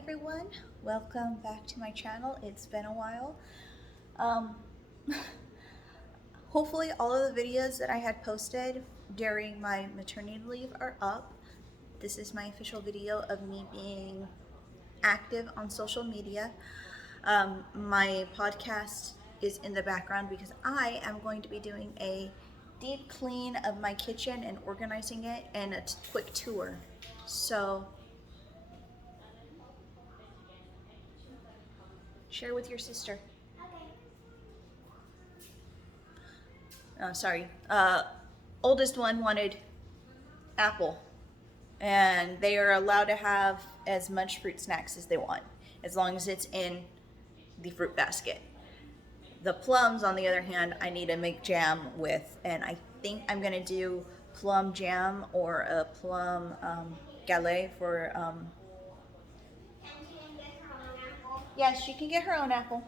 everyone, welcome back to my channel. It's been a while. Um, Hopefully all of the videos that I had posted during my maternity leave are up. This is my official video of me being active on social media. My podcast is in the background because I am going to be doing a deep clean of my kitchen and organizing it and a quick tour. So share with your sister. Sorry. Oldest one wanted apple, and they are allowed to have as much fruit snacks as they want, as long as it's in the fruit basket. The plums, on the other hand, I need to make jam with, and I think I'm gonna do plum jam or a plum galette for. Yes, she can get her own apple.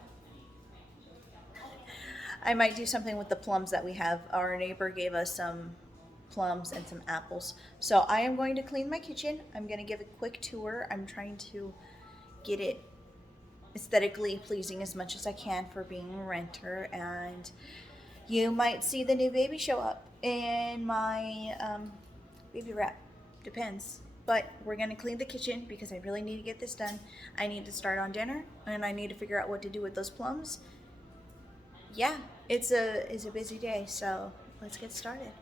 I might do something with the plums that we have. Our neighbor gave us some plums and some apples. So I am going to clean my kitchen. I'm going to give a quick tour. I'm trying to get it aesthetically pleasing as much as I can for being a renter. And you might see the new baby show up in my baby wrap. Depends. But we're going to clean the kitchen because I really need to get this done. I need to start on dinner, and I need to figure out what to do with those plums. Yeah, it's a busy day, so let's get started.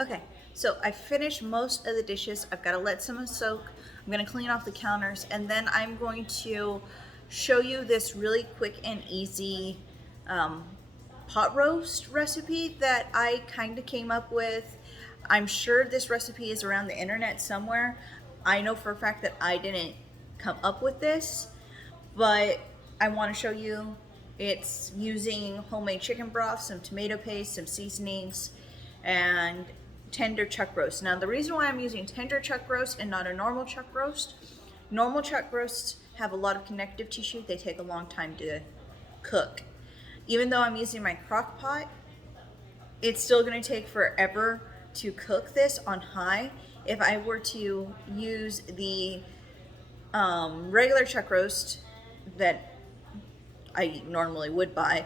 Okay, so I finished most of the dishes. I've got to let some soak. I'm going to clean off the counters, and then I'm going to show you this really quick and easy um, pot roast recipe that I kind of came up with. I'm sure this recipe is around the internet somewhere. I know for a fact that I didn't come up with this, but I want to show you. It's using homemade chicken broth, some tomato paste, some seasonings, and tender chuck roast. Now the reason why I'm using tender chuck roast and not a normal chuck roast, normal chuck roasts have a lot of connective tissue. They take a long time to cook. Even though I'm using my crock pot, it's still going to take forever to cook this on high. If I were to use the regular chuck roast that I normally would buy,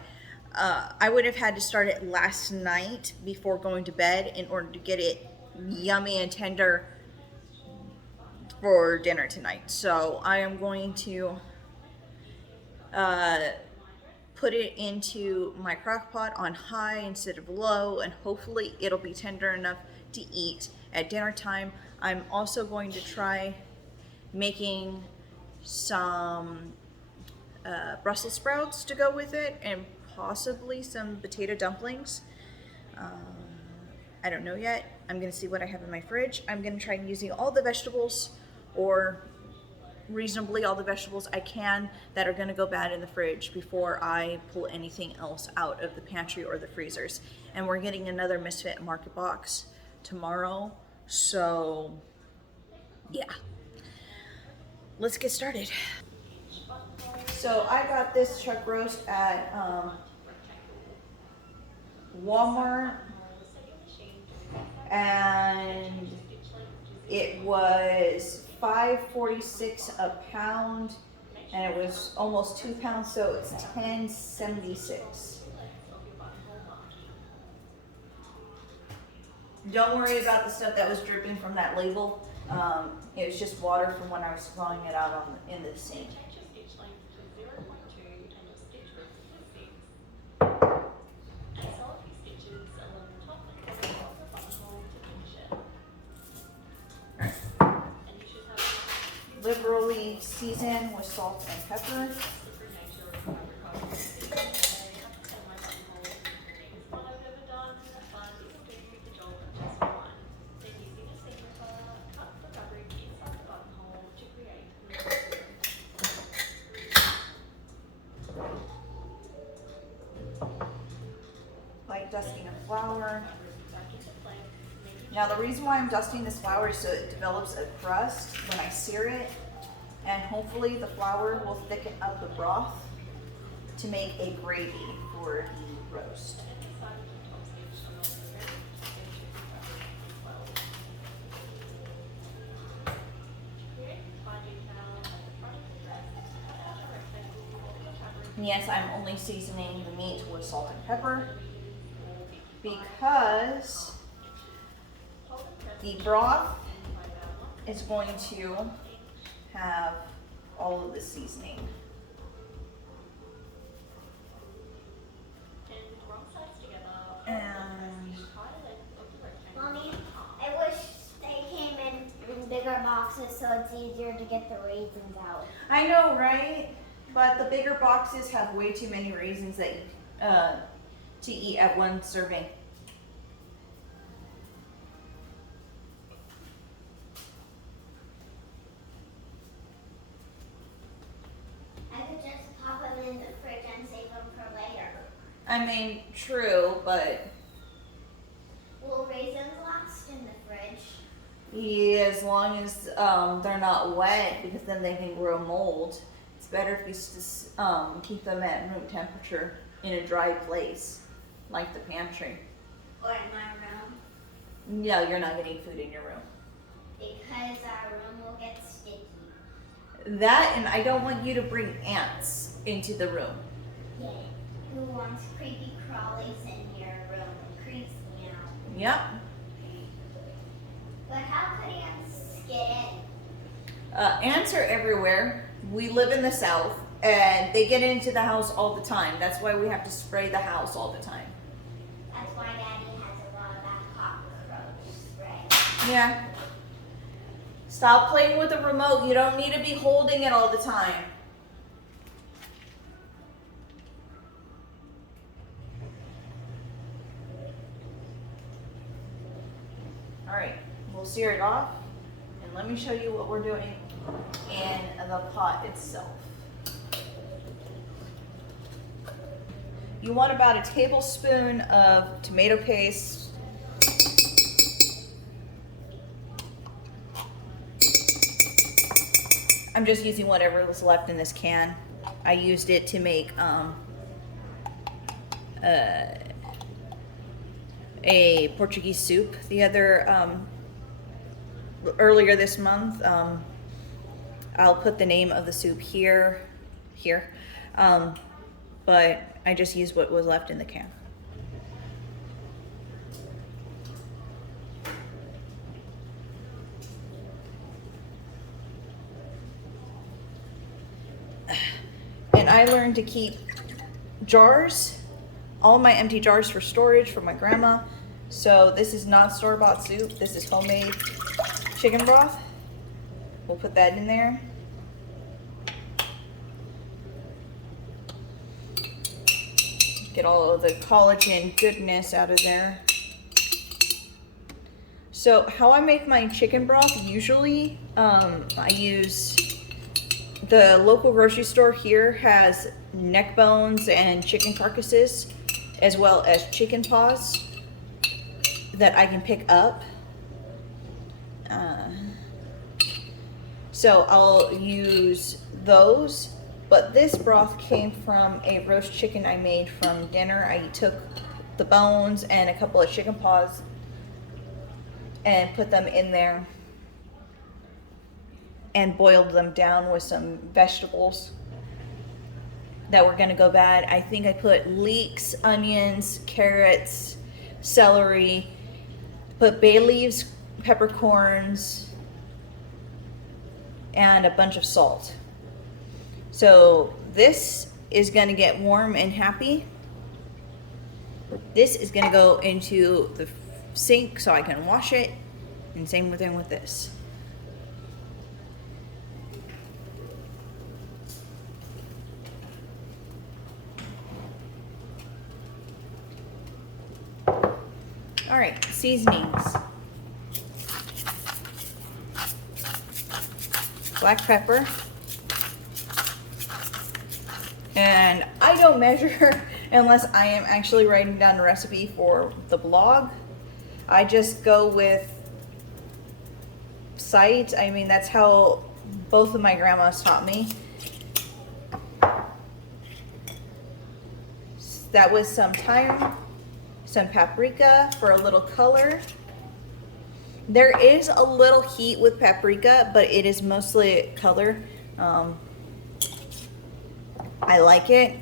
I would have had to start it last night before going to bed in order to get it yummy and tender for dinner tonight. So I am going to put it into my crock pot on high instead of low, and hopefully it'll be tender enough to eat at dinner time. I'm also going to try making some Brussels sprouts to go with it, and possibly some potato dumplings. I don't know yet. I'm gonna see what I have in my fridge. I'm gonna try using all the vegetables, or reasonably all the vegetables I can, that are gonna go bad in the fridge before I pull anything else out of the pantry or the freezers. And we're getting another Misfit Market Box tomorrow, so yeah. Let's get started. So I got this chuck roast at Walmart, and it was $5.46 a pound, and it was almost 2 pounds, so it's $10.76. Don't worry about the stuff that was dripping from that label. It was just water from when I was thawing it out in the sink. Liberally seasoned with salt and pepper. Light dusting of flour. Now the reason why I'm dusting this flour is so it develops a crust when I sear it, and hopefully the flour will thicken up the broth to make a gravy for the roast. And yes, I'm only seasoning the meat with salt and pepper because the broth is going to have all of the seasoning. And Mommy, I wish they came in bigger boxes so it's easier to get the raisins out. I know, right? But the bigger boxes have way too many raisins that to eat at one serving. I could just pop them in the fridge and save them for later. I mean, true, but Will raisins last in the fridge? yeah, as long as they're not wet, because then they can grow mold. It's better if you just keep them at room temperature in a dry place, like the pantry. Or in my room? No, you're not getting food in your room. Because our room will get sticky. That, and I don't want you to bring ants into the room. Yeah. Who wants creepy crawlies in your room? It creeps me out. Yep. But how could ants get in? Ants are everywhere. We live in the South, and they get into the house all the time. That's why we have to spray the house all the time. That's why Daddy has a lot of that cockroach. Yeah. Stop playing with the remote. You don't need to be holding it all the time. All right, we'll sear it off, and let me show you what we're doing in the pot itself. You want about a tablespoon of tomato paste. I'm just using whatever was left in this can. I used it to make a Portuguese soup the other earlier this month. I'll put the name of the soup here, but I just used what was left in the can. And I learned to keep jars, all my empty jars for storage for my grandma. So this is not store-bought soup. This is homemade chicken broth. We'll put that in there. Get all of the collagen goodness out of there. So how I make my chicken broth, usually I use, the local grocery store here has neck bones and chicken carcasses, as well as chicken paws that I can pick up. So I'll use those, but this broth came from a roast chicken I made from dinner. I took the bones and a couple of chicken paws and put them in there and boiled them down with some vegetables that were gonna go bad. I think I put leeks, onions, carrots, celery, put bay leaves, peppercorns, and a bunch of salt. So this is gonna get warm and happy. This is gonna go into the sink so I can wash it, and same thing with this. All right, seasonings. Black pepper. And I don't measure unless I am actually writing down a recipe for the blog. I just go with sight. I mean, that's how both of my grandmas taught me. That was some thyme, some paprika for a little color. There is a little heat with paprika, but it is mostly color. I like it.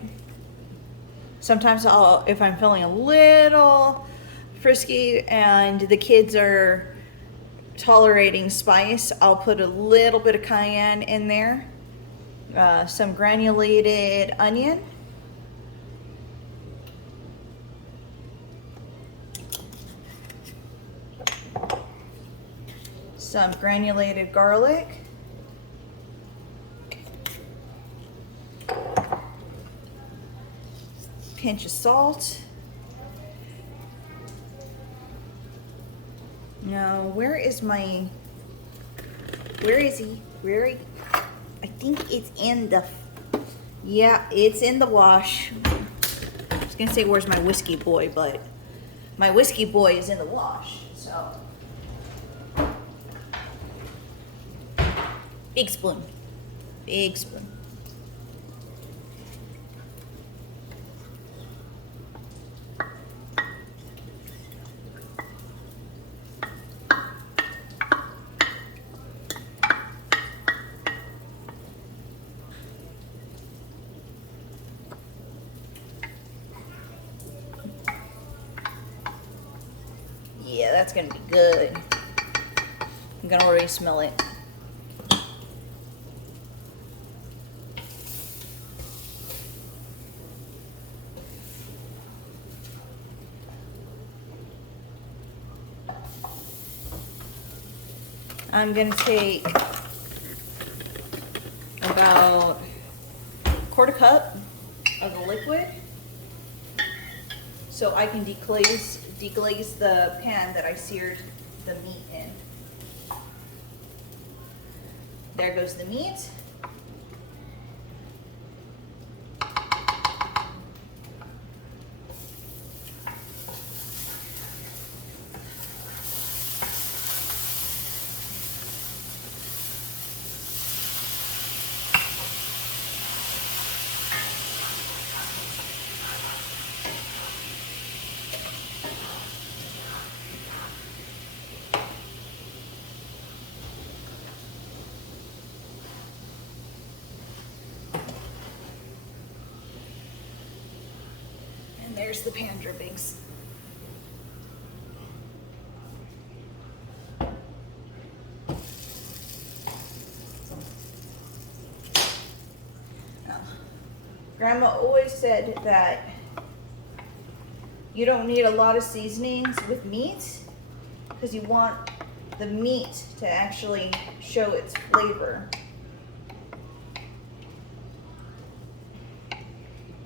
Sometimes if I'm feeling a little frisky and the kids are tolerating spice, I'll put a little bit of cayenne in there. Some granulated onion. Some granulated garlic. Pinch of salt. Now, where is he? I think it's in the, yeah, it's in the wash. I was gonna say, where's my whiskey boy, but my whiskey boy is in the wash, so. Big spoon. Big spoon. Yeah, that's gonna be good. I'm gonna already smell it. I'm gonna take about a quarter cup of the liquid so I can deglaze the pan that I seared the meat in. There goes the meat. And there's the pan drippings. Now, Grandma always said that you don't need a lot of seasonings with meat because you want the meat to actually show its flavor.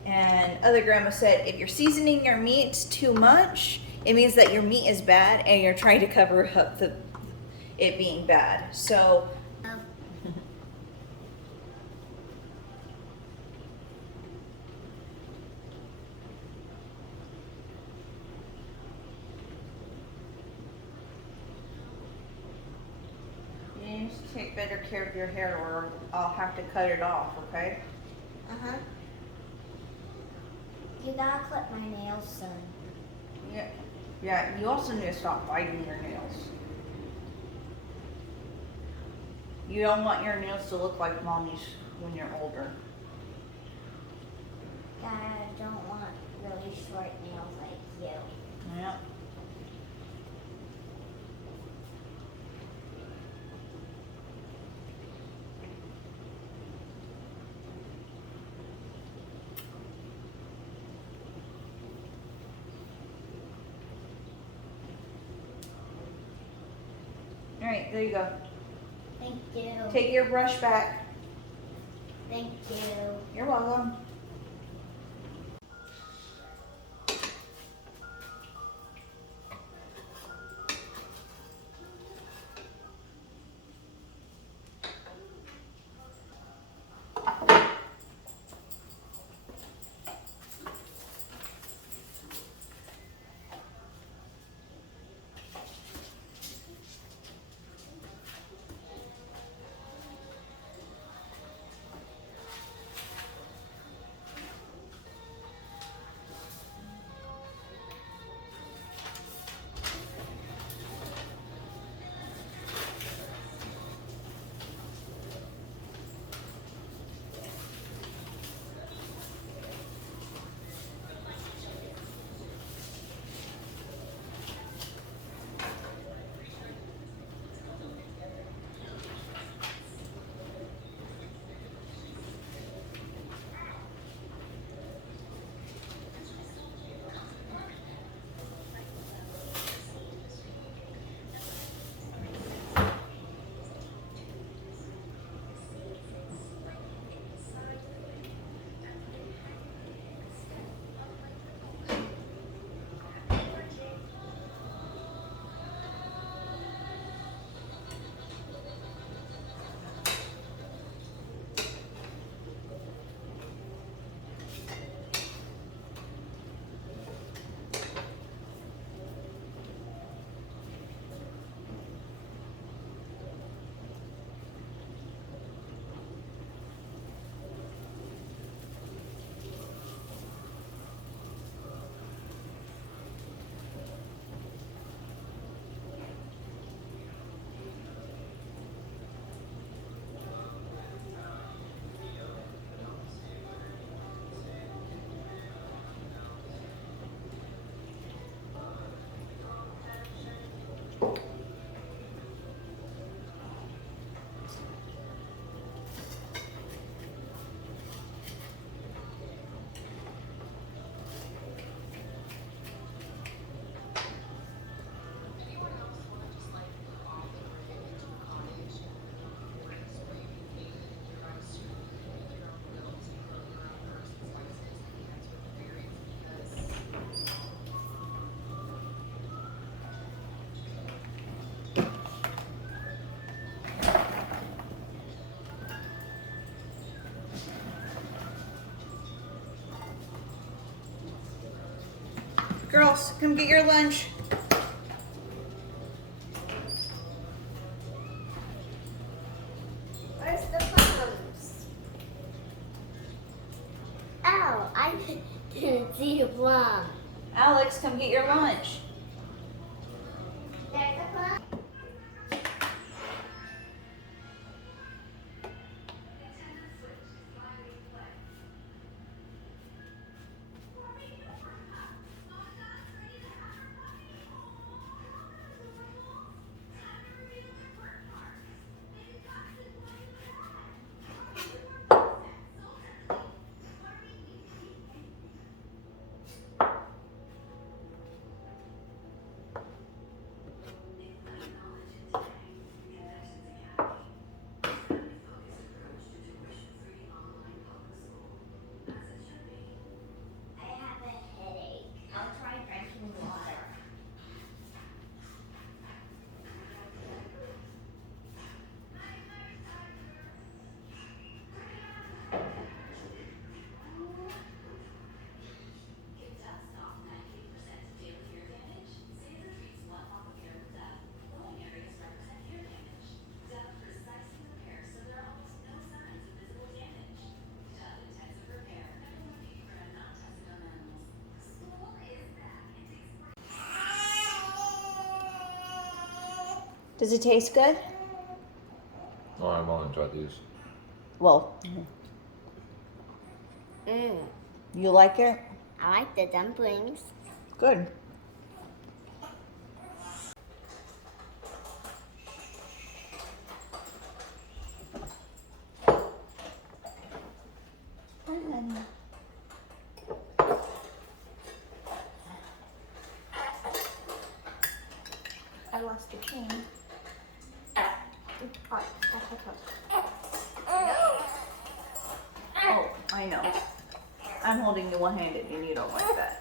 And other grandma said if you're seasoning your meat too much, it means that your meat is bad and you're trying to cover up it being bad. So you need to take better care of your hair or I'll have to cut it off, okay? Uh-huh. You gotta clip my nails soon. Yeah. Yeah, you also need to stop biting your nails. You don't want your nails to look like mommy's when you're older. God, I don't want really short nails like you. Yeah. All right, there you go. Thank you. Take your brush back. Thank you. You're welcome. Girls, come get your lunch. Where's the plums? Oh, I didn't see a plum. Alex, come get your lunch. There's a plum. I have a headache. I'll try drinking water. Does it taste good? Oh, I want to try these. Well, you like it? I like the dumplings. Good. Hi, honey. I lost the chain. Oh, I know. I'm holding you one-handed and you don't like that.